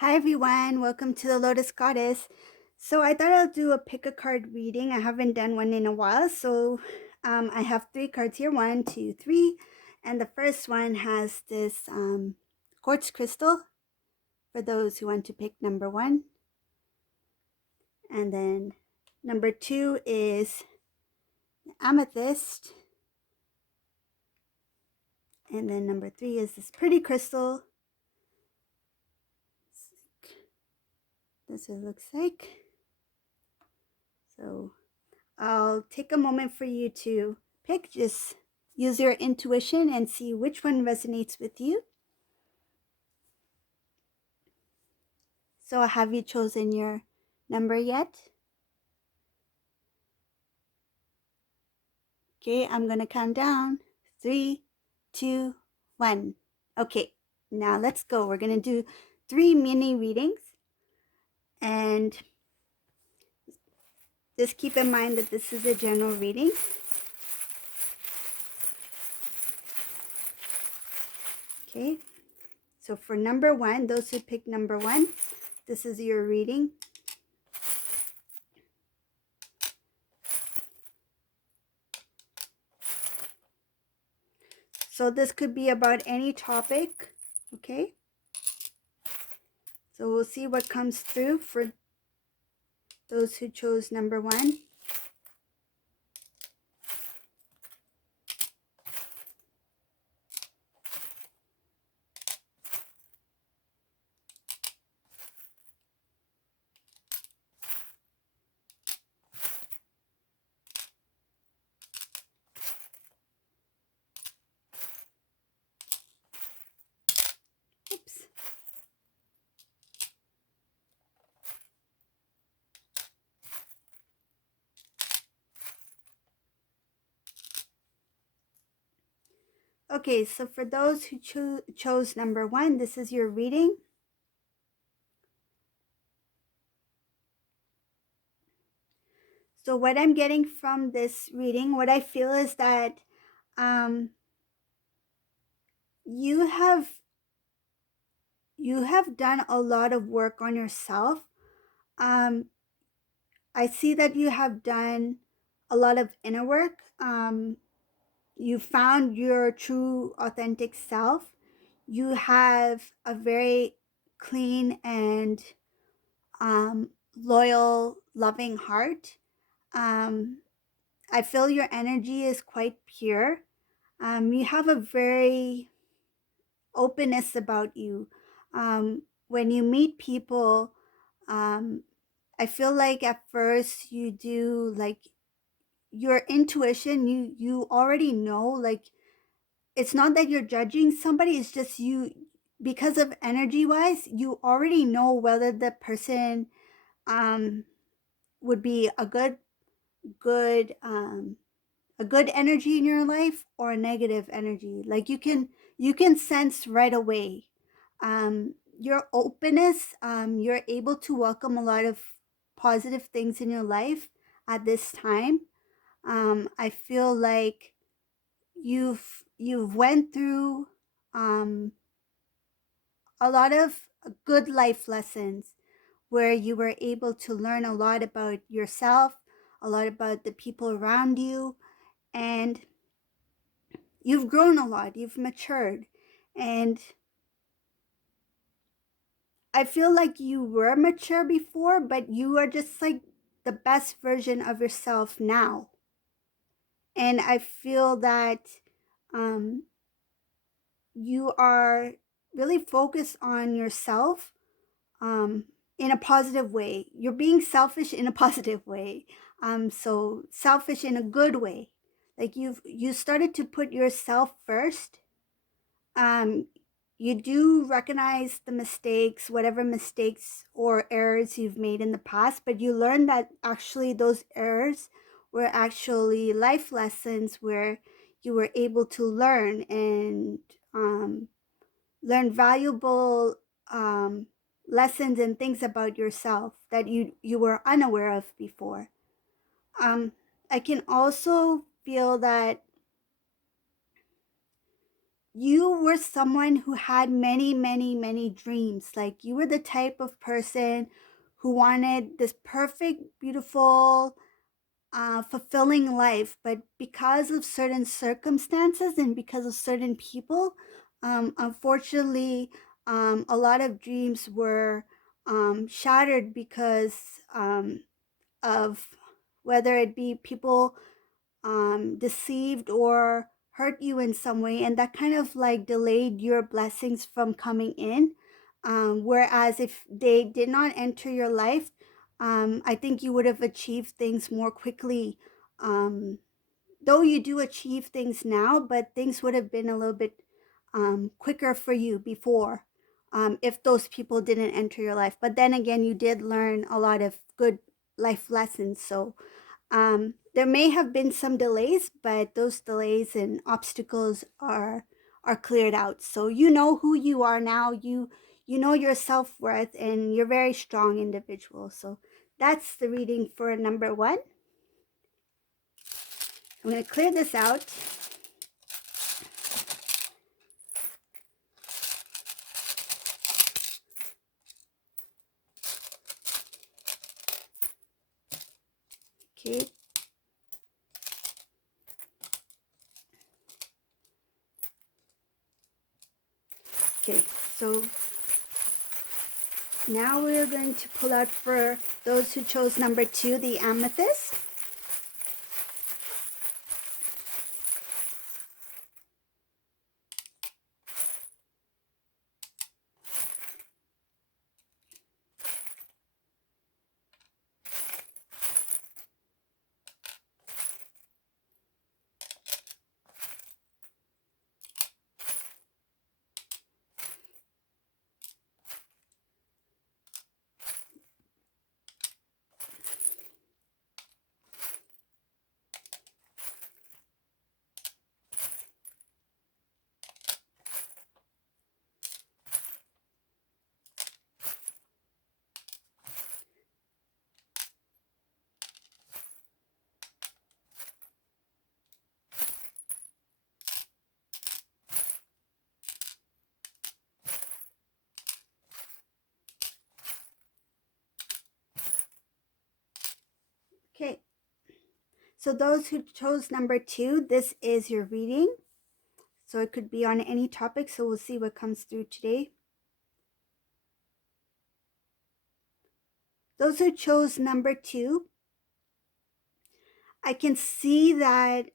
Hi everyone, welcome to the Lotus Goddess. So I thought I'll do a pick a card reading. I haven't done one in a while, so I have three cards here, 1, 2, 3, and the first one has this quartz crystal for those who want to pick number one, and then number two is amethyst, and then number three is this pretty crystal. This is what it looks like. So I'll take a moment for you to pick. Just use your intuition and see which one resonates with you. So have you chosen your number yet? Okay, I'm going to count down. 3, 2, 1. Okay, now let's go. We're going to do 3 mini readings. And just keep in mind that this is a general reading. Okay, so for number one, those who pick number one, this is your reading. So this could be about any topic, okay? So we'll see what comes through for those who chose number one. Oops. Okay, so for those who chose number one, this is your reading. So what I'm getting from this reading, what I feel is that you have done a lot of work on yourself. I see that you have done a lot of inner work. You found your true authentic self. You have a very clean and loyal, loving heart. I feel your energy is quite pure. You have a very openness about you. When you meet people, I feel like at first you do like your intuition. You already know, like, it's not that you're judging somebody, it's just you, because of energy wise, you already know whether the person would be a good a good energy in your life or a negative energy. Like you can sense right away. Your openness, you're able to welcome a lot of positive things in your life at this time. I feel like you've went through um, a lot of good life lessons where you were able to learn a lot about yourself, a lot about the people around you, and you've grown a lot, you've matured. And I feel like you were mature before, but you are just like the best version of yourself now. And I feel that um, you are really focused on yourself um, in a positive way. You're being selfish in a positive way. So selfish in a good way. Like you started to put yourself first. Um, you do recognize the mistakes, whatever mistakes or errors you've made in the past, but you learn that actually those errors were actually life lessons where you were able to learn and learn valuable um, lessons and things about yourself that you were unaware of before. I can also feel that you were someone who had many, many, many dreams. Like you were the type of person who wanted this perfect, beautiful, fulfilling life, but because of certain circumstances and because of certain people, unfortunately, a lot of dreams were shattered because of whether it be people deceived or hurt you in some way, and that kind of like delayed your blessings from coming in. Whereas if they did not enter your life, I think you would have achieved things more quickly. Um, though you do achieve things now, but things would have been a little bit quicker for you before, if those people didn't enter your life. But then again, you did learn a lot of good life lessons. So there may have been some delays, but those delays and obstacles are cleared out. So you know who you are now. You know your self-worth, and you're a very strong individual. So that's the reading for number one. I'm going to clear this out. Okay. Okay. So now we're going to pull out for those who chose number two, the amethyst. Okay. So those who chose number two, this is your reading. So it could be on any topic. So we'll see what comes through today. Those who chose number two, I can see that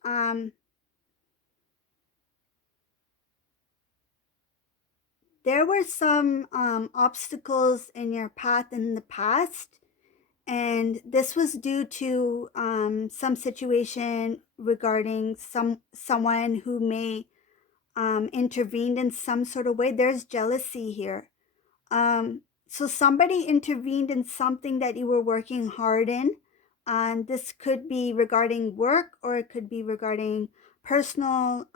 there were some obstacles in your path in the past, and this was due to some situation regarding someone who may intervened in some sort of way. There's jealousy here. So somebody intervened in something that you were working hard in. And this could be regarding work, or it could be regarding personal,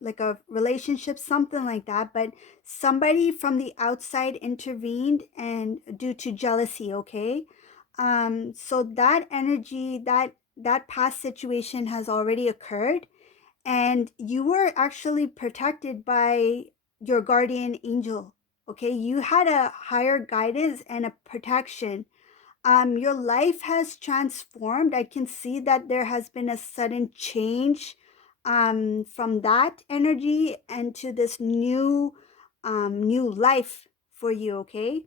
like a relationship, something like that. But somebody from the outside intervened and due to jealousy, okay? So that energy, that past situation has already occurred, and you were actually protected by your guardian angel. Okay, you had a higher guidance and a protection. Your life has transformed. I can see that there has been a sudden change from that energy into this new life for you. Okay,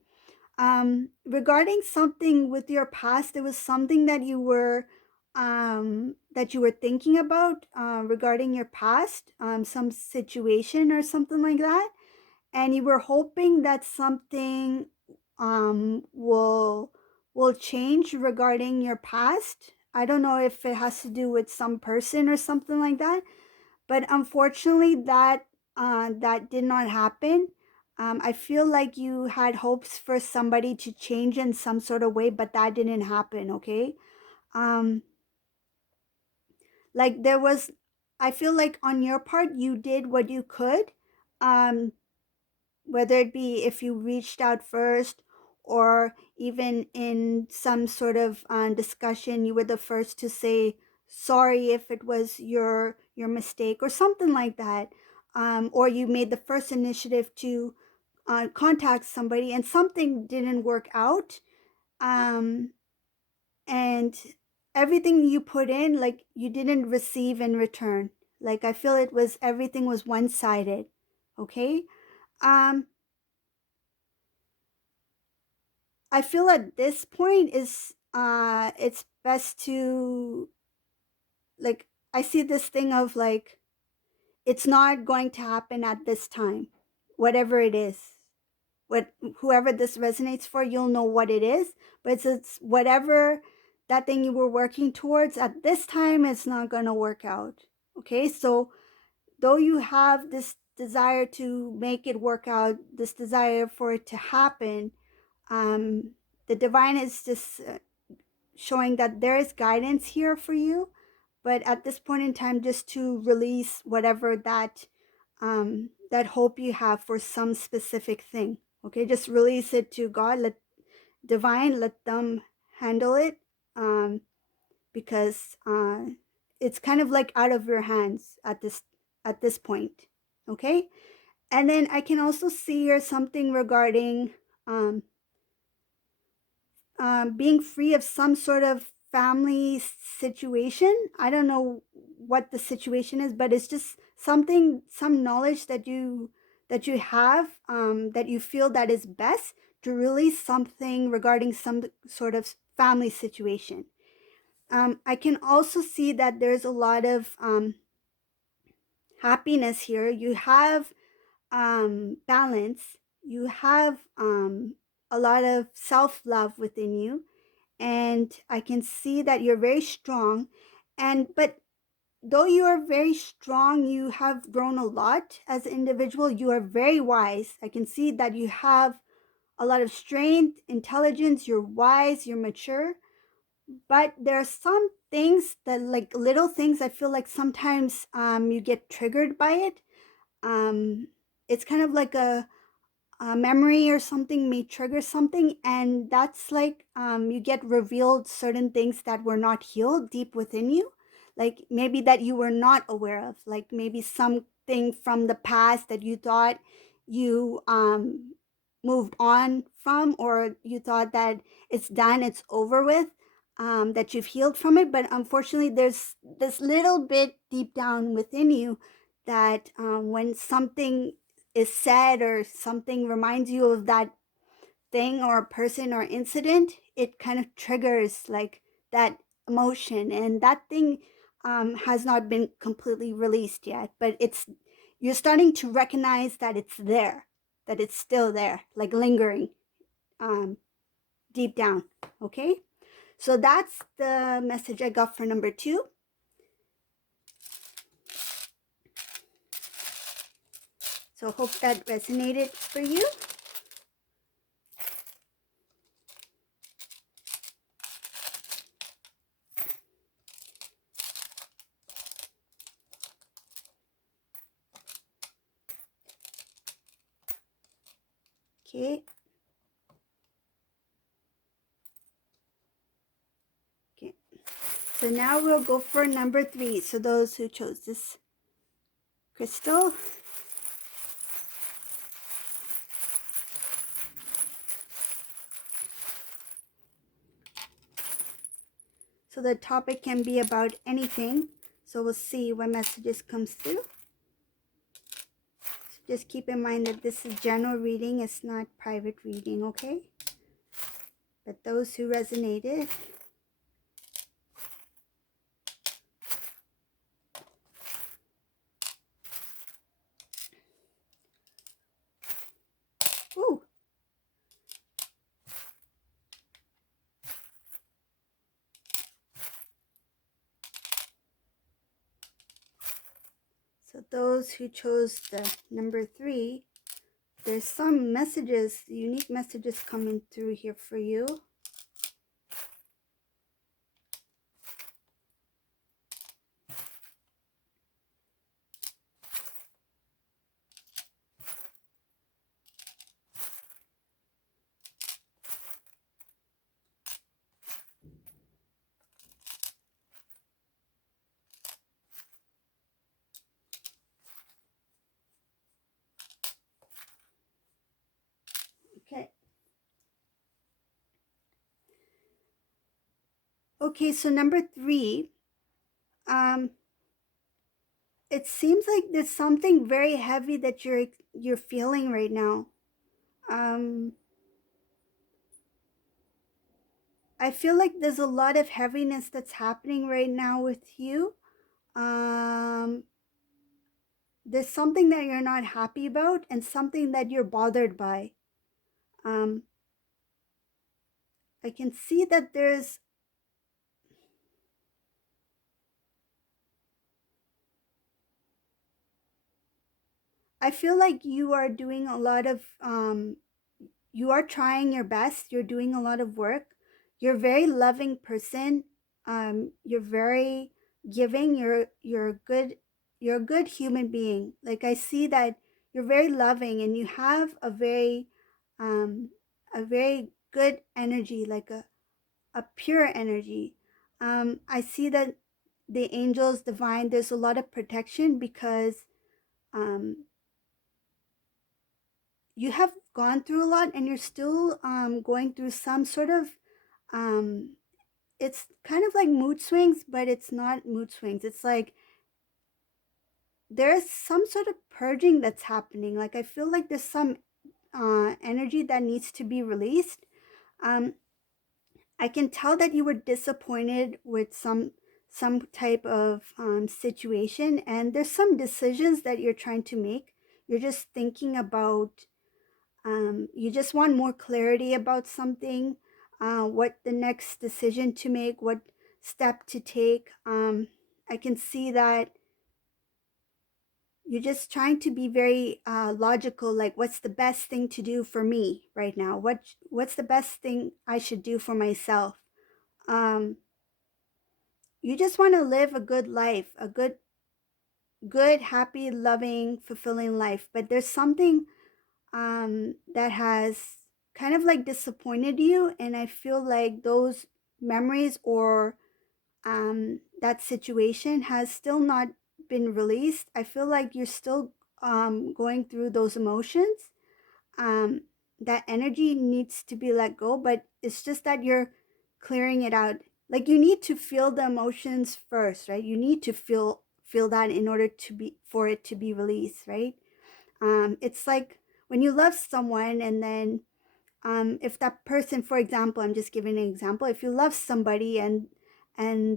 regarding something with your past, it was something that you were thinking about regarding your past, some situation or something like that, and you were hoping that something will change regarding your past. I don't know if it has to do with some person or something like that, but unfortunately that did not happen. I feel like you had hopes for somebody to change in some sort of way, but that didn't happen. Okay. um like there was, I feel like on your part you did what you could, um whether it be if you reached out first, or even in some sort of discussion you were the first to say sorry if it was your mistake or something like that. or you made the first initiative to contact somebody and something didn't work out, um, and everything you put in, like, you didn't receive in return. Like, I feel it was, everything was one-sided. Okay. um I feel at this point is it's best to, like, I see this thing of like, it's not going to happen at this time, whatever it is. What, whoever this resonates for, you'll know what it is, but it's whatever that thing you were working towards at this time, it's not going to work out. Okay, so though you have this desire to make it work out, this desire for it to happen, um the divine is just showing that there is guidance here for you, but at this point in time, just to release whatever that that hope you have for some specific thing. Okay, just release it to God, let divine, let them handle it, um because it's kind of like out of your hands at this point. Okay. And then I can also see here something regarding um being free of some sort of family situation. I don't know what the situation is, but it's just something, some knowledge that you have, that you feel that is best to release something regarding some sort of family situation. I can also see that there's a lot of happiness here. You have balance. You have a lot of self love within you, and I can see that you're very strong. And but though you are very strong, you have grown a lot as an individual. You are very wise. I can see that you have a lot of strength, intelligence, you're wise, you're mature. But there are some things that, like little things, I feel like sometimes you get triggered by it. um it's kind of like a memory or something may trigger something, and that's like, you get revealed certain things that were not healed deep within you, like maybe that you were not aware of, like maybe something from the past that you thought you moved on from, or you thought that it's done, it's over with, that you've healed from it, but unfortunately there's this little bit deep down within you that, when something is said or something reminds you of that thing or person or incident, it kind of triggers like that emotion, and that thing has not been completely released yet, but it's, you're starting to recognize that it's there, that it's still there, like lingering um, deep down. Okay, so that's the message I got for number 2. So hope that resonated for you. Okay. Okay. So now we'll go for number 3. So those who chose this crystal. So the topic can be about anything. So we'll see what messages comes through. So just keep in mind that this is general reading. It's not private reading, okay? But those who resonated. Ooh. So those who chose the number 3, there's some messages, unique messages coming through here for you. Okay, so number three, um, it seems like there's something very heavy that you're feeling right now. Um, I feel like there's a lot of heaviness that's happening right now with you. Um, there's something that you're not happy about and something that you're bothered by. Um, I can see that I feel like you are doing a lot of, you are trying your best. You're doing a lot of work. You're a very loving person. You're very giving. You're a good human being. Like I see that you're very loving and you have um, a very good energy, like a pure energy. I see that the angels divine, there's a lot of protection because um, you have gone through a lot and you're still going through some sort of um, it's kind of like mood swings, but it's not mood swings. It's like there's some sort of purging that's happening. Like I feel like there's some energy that needs to be released. um, I can tell that you were disappointed with some type of situation, and there's some decisions that you're trying to make. You're just thinking about, you just want more clarity about something, what the next decision to make, what step to take. I can see that you're just trying to be very logical, like what's the best thing to do for me right now? What's the best thing I should do for myself? Um, you just want to live a good life, a good, happy, loving, fulfilling life. But there's something that has kind of like disappointed you, and I feel like those memories or that situation has still not been released. I feel like you're still going through those emotions. um, that energy needs to be let go, but it's just that you're clearing it out. Like you need to feel the emotions first, right? You need to feel that in order to be for it to be released, right? It's like when you love someone and then if that person, for example, I'm just giving an example, if you love somebody and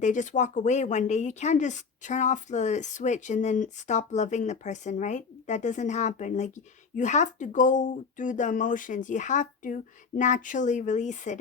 they just walk away one day, you can't just turn off the switch and then stop loving the person, right? That doesn't happen. Like you have to go through the emotions, you have to naturally release it.